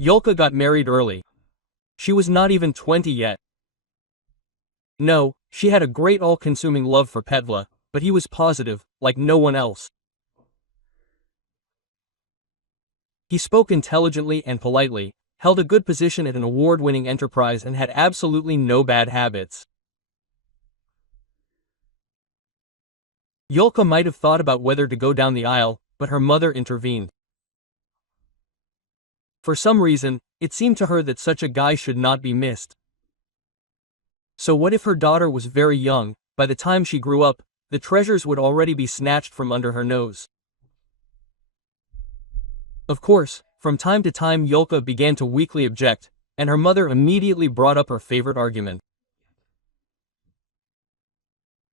Yulka got married early. She was not even 20 yet. No, she had a great all-consuming love for Petla, but he was positive, like no one else. He spoke intelligently and politely, held a good position at an award-winning enterprise and had absolutely no bad habits. Yulka might have thought about whether to go down the aisle, but her mother intervened. For some reason, it seemed to her that such a guy should not be missed. So what if her daughter was very young? By the time she grew up, the treasures would already be snatched from under her nose. Of course, from time to time Yulka began to weakly object, and her mother immediately brought up her favorite argument.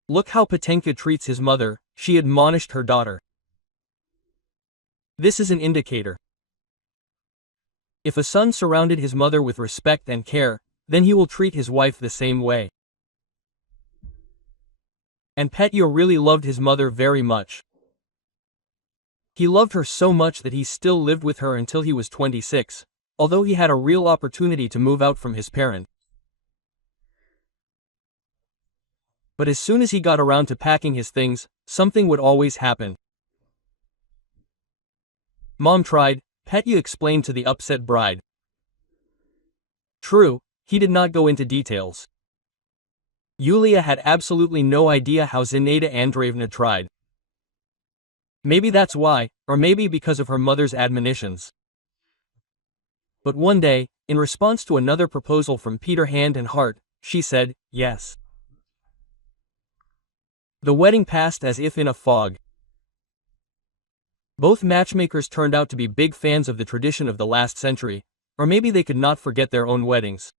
Look how Petenka treats his mother, she admonished her daughter. This is an indicator. If a son surrounded his mother with respect and care, then he will treat his wife the same way. And Petya really loved his mother very much. He loved her so much that he still lived with her until he was 26, although he had a real opportunity to move out from his parent. But as soon as he got around to packing his things, something would always happen. Mom tried, Petya explained to the upset bride. True, he did not go into details. Yulia had absolutely no idea how Zinaida Andreevna tried. Maybe that's why, or maybe because of her mother's admonitions. But one day, in response to another proposal from Peter Hand and Hart, she said, yes. The wedding passed as if in a fog. Both matchmakers turned out to be big fans of the tradition of the last century, or maybe they could not forget their own weddings.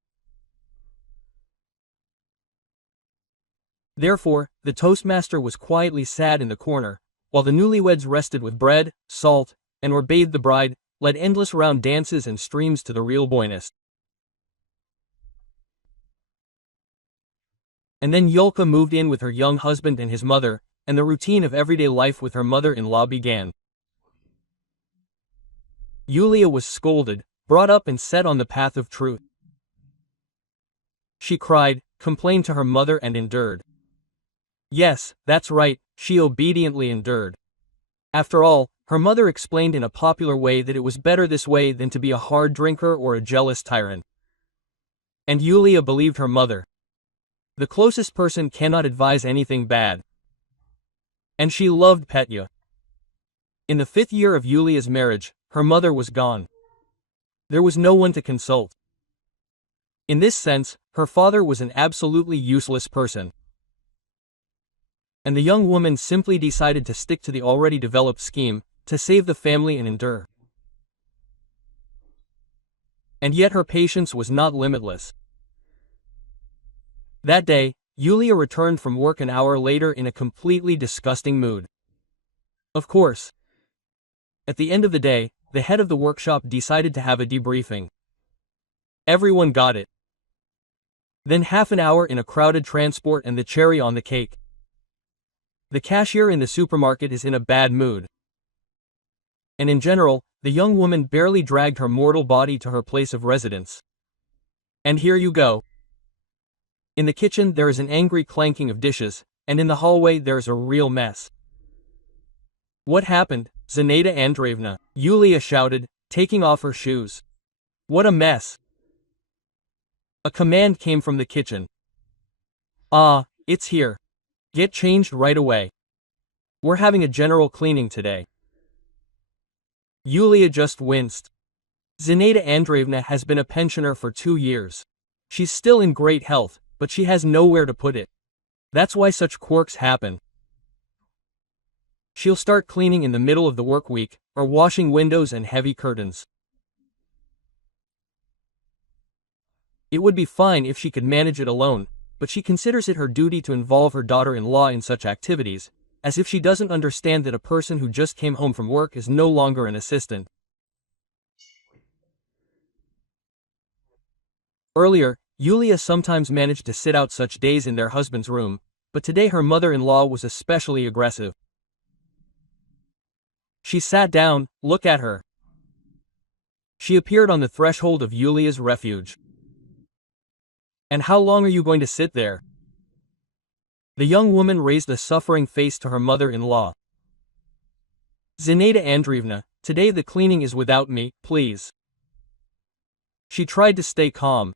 Therefore, the toastmaster was quietly sad in the corner, while the newlyweds rested with bread, salt, and or bathed the bride, led endless round dances and streams to the real boyness. And then Yulka moved in with her young husband and his mother, and the routine of everyday life with her mother-in-law began. Yulia was scolded, brought up and set on the path of truth. She cried, complained to her mother and endured. Yes, that's right, she obediently endured. After all, her mother explained in a popular way that it was better this way than to be a hard drinker or a jealous tyrant. And Yulia believed her mother. The closest person cannot advise anything bad. And she loved Petya. In the 5th year of Yulia's marriage, her mother was gone. There was no one to consult. In this sense, her father was an absolutely useless person. And the young woman simply decided to stick to the already developed scheme, to save the family and endure. And yet her patience was not limitless. That day, Yulia returned from work an hour later in a completely disgusting mood. Of course. At the end of the day, the head of the workshop decided to have a debriefing. Everyone got it. Then half an hour in a crowded transport and the cherry on the cake. The cashier in the supermarket is in a bad mood. And in general, the young woman barely dragged her mortal body to her place of residence. And here you go. In the kitchen there is an angry clanking of dishes, and in the hallway there is a real mess. What happened, Zinaida Andreevna? Yulia shouted, taking off her shoes. What a mess. A command came from the kitchen. Ah, it's here. Get changed right away. We're having a general cleaning today. Yulia just winced. Zinaida Andreevna has been a pensioner for 2 years. She's still in great health, but she has nowhere to put it. That's why such quirks happen. She'll start cleaning in the middle of the work week, or washing windows and heavy curtains. It would be fine if she could manage it alone, but she considers it her duty to involve her daughter-in-law in such activities, as if she doesn't understand that a person who just came home from work is no longer an assistant. Earlier, Yulia sometimes managed to sit out such days in their husband's room, but today her mother-in-law was especially aggressive. She sat down, look at her. She appeared on the threshold of Yulia's refuge. "And how long are you going to sit there?" The young woman raised a suffering face to her mother-in-law. "Zinaida Andreevna, today the cleaning is without me, please." She tried to stay calm.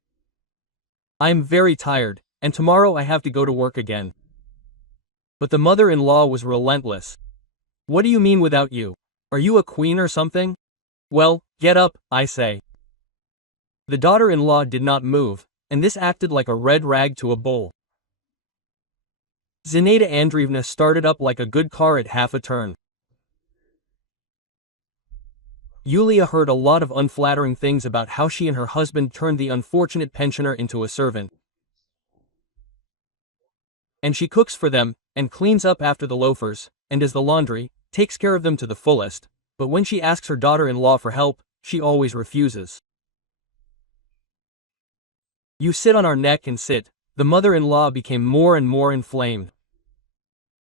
"I am very tired, and tomorrow I have to go to work again." But the mother-in-law was relentless. "What do you mean without you? Are you a queen or something? Well, get up, I say." The daughter-in-law did not move, and this acted like a red rag to a bull. Zinaida Andreevna started up like a good car at half a turn. Yulia heard a lot of unflattering things about how she and her husband turned the unfortunate pensioner into a servant. And she cooks for them, and cleans up after the loafers, and does the laundry, takes care of them to the fullest, but when she asks her daughter-in-law for help, she always refuses. "You sit on our neck and sit," the mother-in-law became more and more inflamed.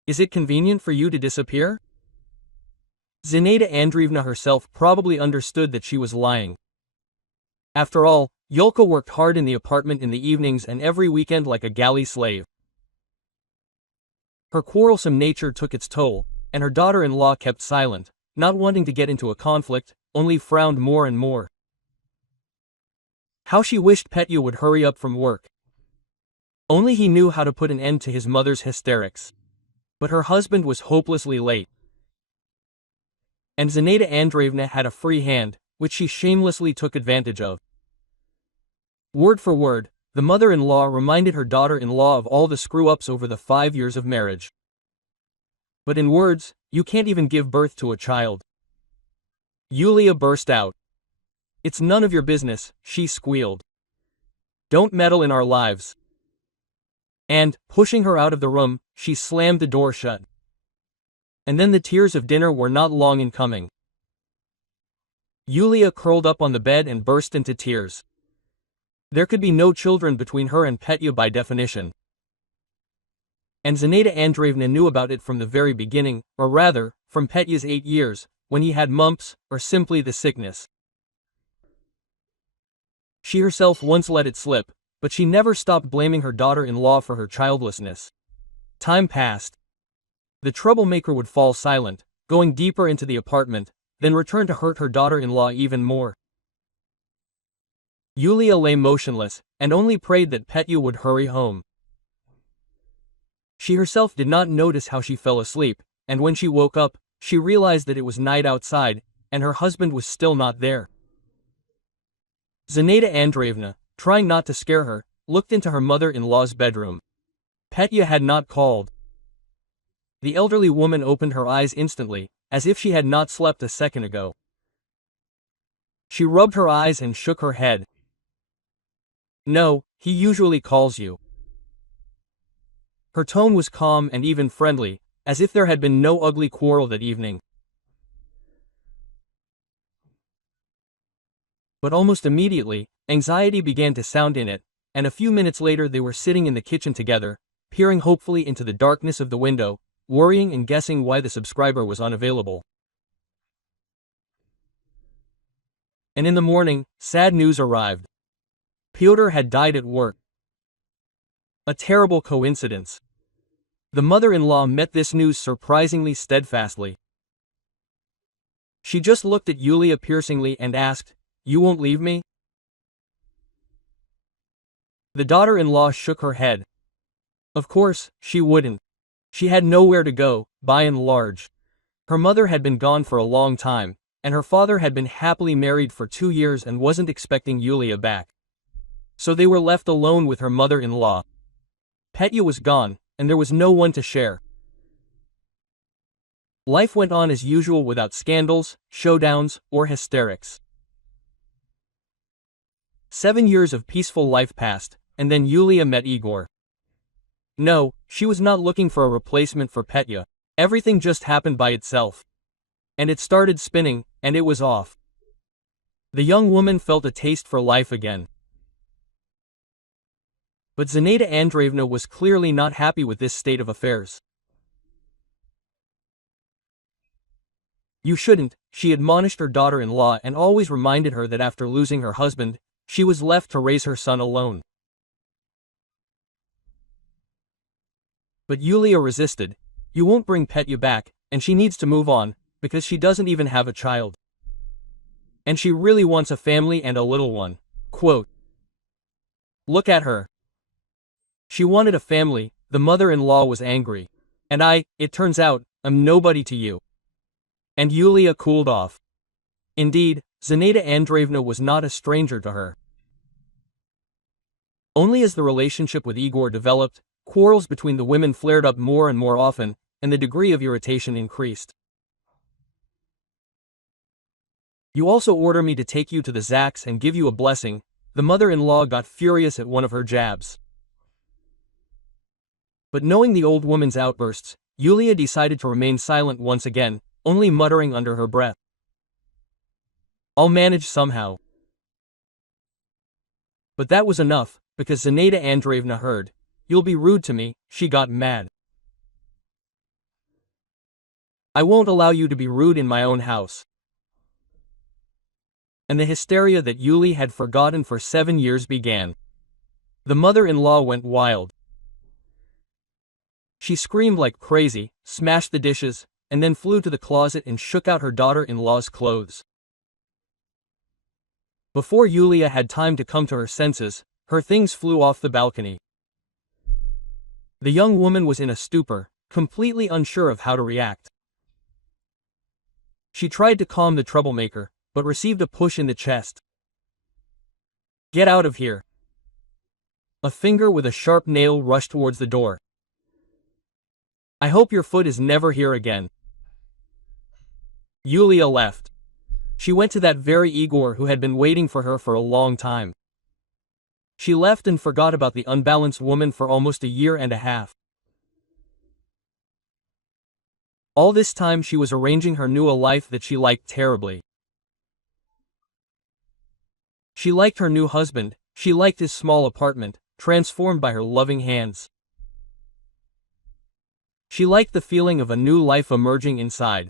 "Is it convenient for you to disappear?" Zinaida Andreevna herself probably understood that she was lying. After all, Yulka worked hard in the apartment in the evenings and every weekend like a galley slave. Her quarrelsome nature took its toll, and her daughter-in-law kept silent, not wanting to get into a conflict, only frowned more and more. How she wished Petya would hurry up from work. Only he knew how to put an end to his mother's hysterics. But her husband was hopelessly late. And Zinaida Andreevna had a free hand, which she shamelessly took advantage of. Word for word, the mother-in-law reminded her daughter-in-law of all the screw-ups over the 5 years of marriage. But in words, you can't even give birth to a child. Yulia burst out. "It's none of your business," she squealed. "Don't meddle in our lives." And, pushing her out of the room, she slammed the door shut. And then the tears of dinner were not long in coming. Yulia curled up on the bed and burst into tears. There could be no children between her and Petya by definition. And Zinaida Andreevna knew about it from the very beginning, or rather, from Petya's 8 years, when he had mumps, or simply the sickness. She herself once let it slip, but she never stopped blaming her daughter-in-law for her childlessness. Time passed. The troublemaker would fall silent, going deeper into the apartment, then return to hurt her daughter-in-law even more. Yulia lay motionless, and only prayed that Petya would hurry home. She herself did not notice how she fell asleep, and when she woke up, she realized that it was night outside, and her husband was still not there. Zinaida Andreevna, trying not to scare her, looked into her mother-in-law's bedroom. Petya had not called. The elderly woman opened her eyes instantly, as if she had not slept a second ago. She rubbed her eyes and shook her head. "No, he usually calls you." Her tone was calm and even friendly, as if there had been no ugly quarrel that evening. But almost immediately, anxiety began to sound in it, and a few minutes later they were sitting in the kitchen together, peering hopefully into the darkness of the window, worrying and guessing why the subscriber was unavailable. And in the morning, sad news arrived. Pyotr had died at work. A terrible coincidence. The mother-in-law met this news surprisingly steadfastly. She just looked at Yulia piercingly and asked, "You won't leave me?" The daughter-in-law shook her head. Of course, she wouldn't. She had nowhere to go, by and large. Her mother had been gone for a long time, and her father had been happily married for 2 years and wasn't expecting Yulia back. So they were left alone with her mother-in-law. Petya was gone, and there was no one to share. Life went on as usual without scandals, showdowns, or hysterics. 7 years of peaceful life passed, and then Yulia met Igor. No, she was not looking for a replacement for Petya. Everything just happened by itself. And it started spinning, and it was off. The young woman felt a taste for life again. But Zinaida Andreevna was clearly not happy with this state of affairs. You shouldn't, she admonished her daughter-in-law and always reminded her that after losing her husband, she was left to raise her son alone. But Yulia resisted. You won't bring Petya back, and she needs to move on, because she doesn't even have a child. And she really wants a family and a little one. Quote. Look at her. She wanted a family, the mother-in-law was angry. And it turns out, I'm nobody to you. And Yulia cooled off. Indeed, Zinaida Andreevna was not a stranger to her. Only as the relationship with Igor developed, quarrels between the women flared up more and more often, and the degree of irritation increased. You also order me to take you to the Zaks and give you a blessing. The mother-in-law got furious at one of her jabs. But knowing the old woman's outbursts, Yulia decided to remain silent once again, only muttering under her breath. I'll manage somehow. But that was enough, because Zinaida Andreevna heard. You'll be rude to me, she got mad. I won't allow you to be rude in my own house. And the hysteria that Yulia had forgotten for 7 years began. The mother-in-law went wild. She screamed like crazy, smashed the dishes, and then flew to the closet and shook out her daughter-in-law's clothes. Before Yulia had time to come to her senses, her things flew off the balcony. The young woman was in a stupor, completely unsure of how to react. She tried to calm the troublemaker, but received a push in the chest. Get out of here. A finger with a sharp nail rushed towards the door. I hope your foot is never here again. Yulia left. She went to that very Igor who had been waiting for her for a long time. She left and forgot about the unbalanced woman for almost a year and a half. All this time she was arranging her new life that she liked terribly. She liked her new husband, she liked his small apartment, transformed by her loving hands. She liked the feeling of a new life emerging inside.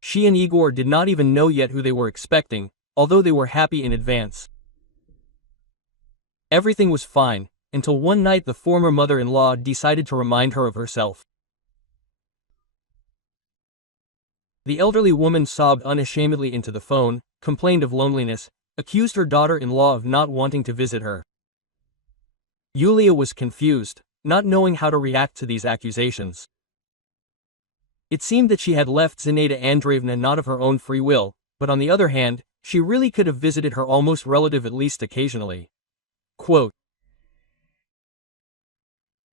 She and Igor did not even know yet who they were expecting, although they were happy in advance. Everything was fine, until one night the former mother-in-law decided to remind her of herself. The elderly woman sobbed unashamedly into the phone, complained of loneliness, accused her daughter-in-law of not wanting to visit her. Yulia was confused, not knowing how to react to these accusations. It seemed that she had left Zinaida Andreevna not of her own free will, but on the other hand, she really could have visited her almost relative at least occasionally. Quote,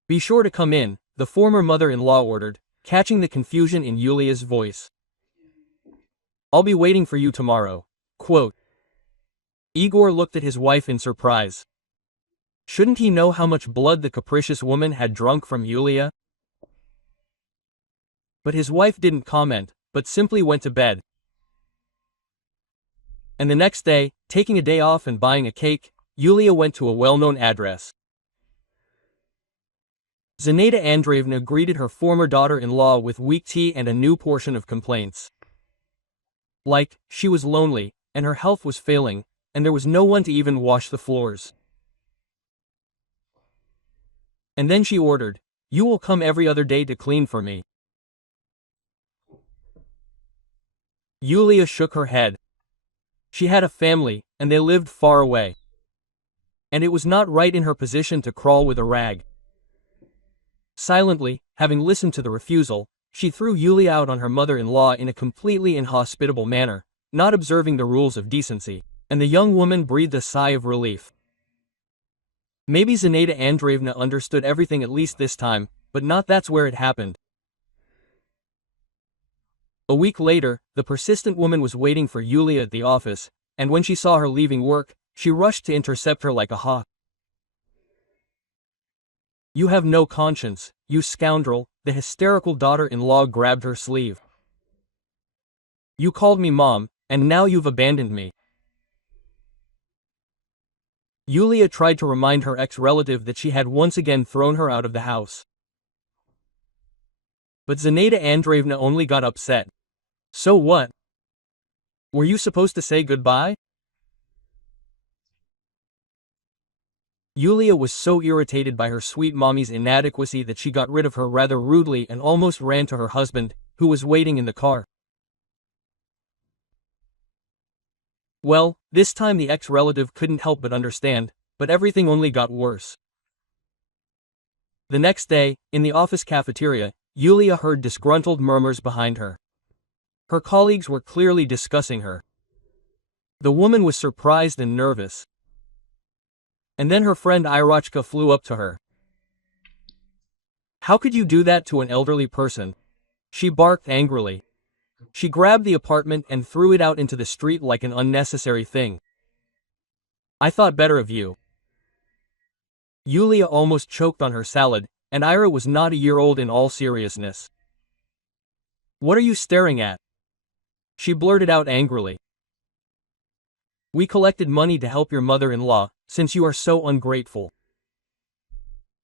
Be sure to come in, the former mother-in-law ordered, catching the confusion in Yulia's voice. I'll be waiting for you tomorrow. Quote. Igor looked at his wife in surprise. Shouldn't he know how much blood the capricious woman had drunk from Yulia? But his wife didn't comment, but simply went to bed. And the next day, taking a day off and buying a cake, Yulia went to a well-known address. Zinaida Andreevna greeted her former daughter-in-law with weak tea and a new portion of complaints. Like, she was lonely, and her health was failing, and there was no one to even wash the floors. And then she ordered, You will come every other day to clean for me. Yulia shook her head. She had a family, and they lived far away. And it was not right in her position to crawl with a rag. Silently, having listened to the refusal, she threw Yulia out on her mother-in-law in a completely inhospitable manner, not observing the rules of decency, and the young woman breathed a sigh of relief. Maybe Zinaida Andreevna understood everything at least this time, but not that's where it happened. A week later, the persistent woman was waiting for Yulia at the office, and when she saw her leaving work, she rushed to intercept her like a hawk. You have no conscience, you scoundrel, the hysterical daughter-in-law grabbed her sleeve. You called me mom, and now you've abandoned me. Yulia tried to remind her ex-relative that she had once again thrown her out of the house. But Zinaida Andreevna only got upset. So what? Were you supposed to say goodbye? Yulia was so irritated by her sweet mommy's inadequacy that she got rid of her rather rudely and almost ran to her husband, who was waiting in the car. Well, this time the ex-relative couldn't help but understand, but everything only got worse. The next day, in the office cafeteria, Yulia heard disgruntled murmurs behind her. Her colleagues were clearly discussing her. The woman was surprised and nervous. And then her friend Irachka flew up to her. "How could you do that to an elderly person?" she barked angrily. She grabbed the apartment and threw it out into the street like an unnecessary thing. "I thought better of you." Yulia almost choked on her salad, and Ira was not a year old in all seriousness. "What are you staring at?" she blurted out angrily. "We collected money to help your mother-in-law, since you are so ungrateful."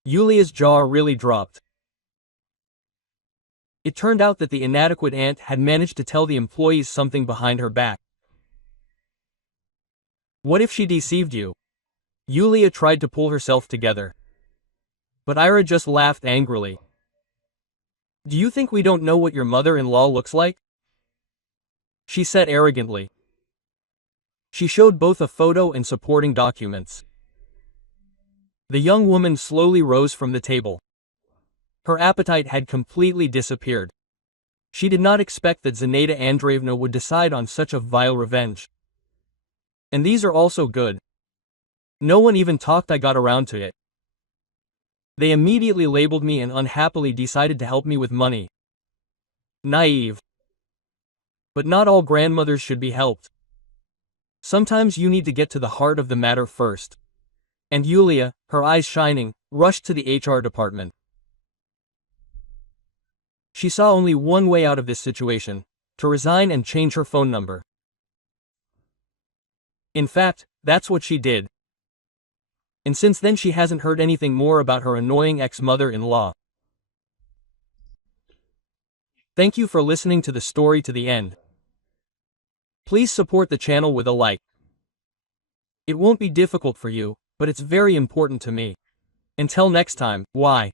Yulia's jaw really dropped. It turned out that the inadequate aunt had managed to tell the employees something behind her back. What if she deceived you? Yulia tried to pull herself together. But Ira just laughed angrily. "Do you think we don't know what your mother-in-law looks like?" she said arrogantly. She showed both a photo and supporting documents. The young woman slowly rose from the table. Her appetite had completely disappeared. She did not expect that Zinaida Andreevna would decide on such a vile revenge. "And these are also good. No one even talked I got around to it. They immediately labeled me and unhappily decided to help me with money. Naive. But not all grandmothers should be helped. Sometimes you need to get to the heart of the matter first." And Yulia, her eyes shining, rushed to the HR department. She saw only one way out of this situation: to resign and change her phone number. In fact, that's what she did. And since then she hasn't heard anything more about her annoying ex-mother-in-law. Thank you for listening to the story to the end. Please support the channel with a like. It won't be difficult for you, but it's very important to me. Until next time, why?